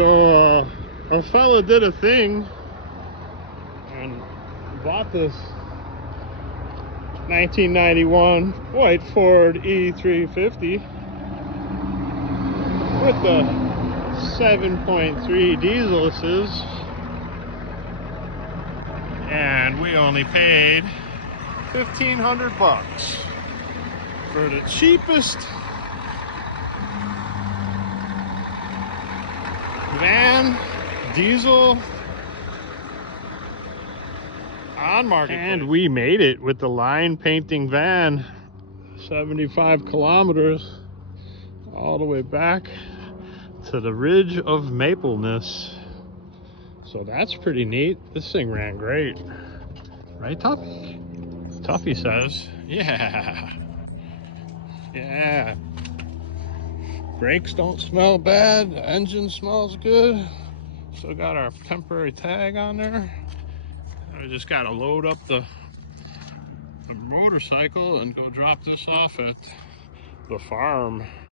So a fella did a thing and bought this 1991 white Ford E350 with the 7.3 diesel this is, and we only paid $1,500 for the cheapest van diesel on market. And we made it with the line painting van 75 kilometers all the way back to the Ridge of Mapleness. So that's pretty neat. This thing ran great, right, Tuffy? Tuffy says, yeah. Brakes don't smell bad, the engine smells good. Still got our temporary tag on there. I just gotta load up the motorcycle and go drop this off at the farm.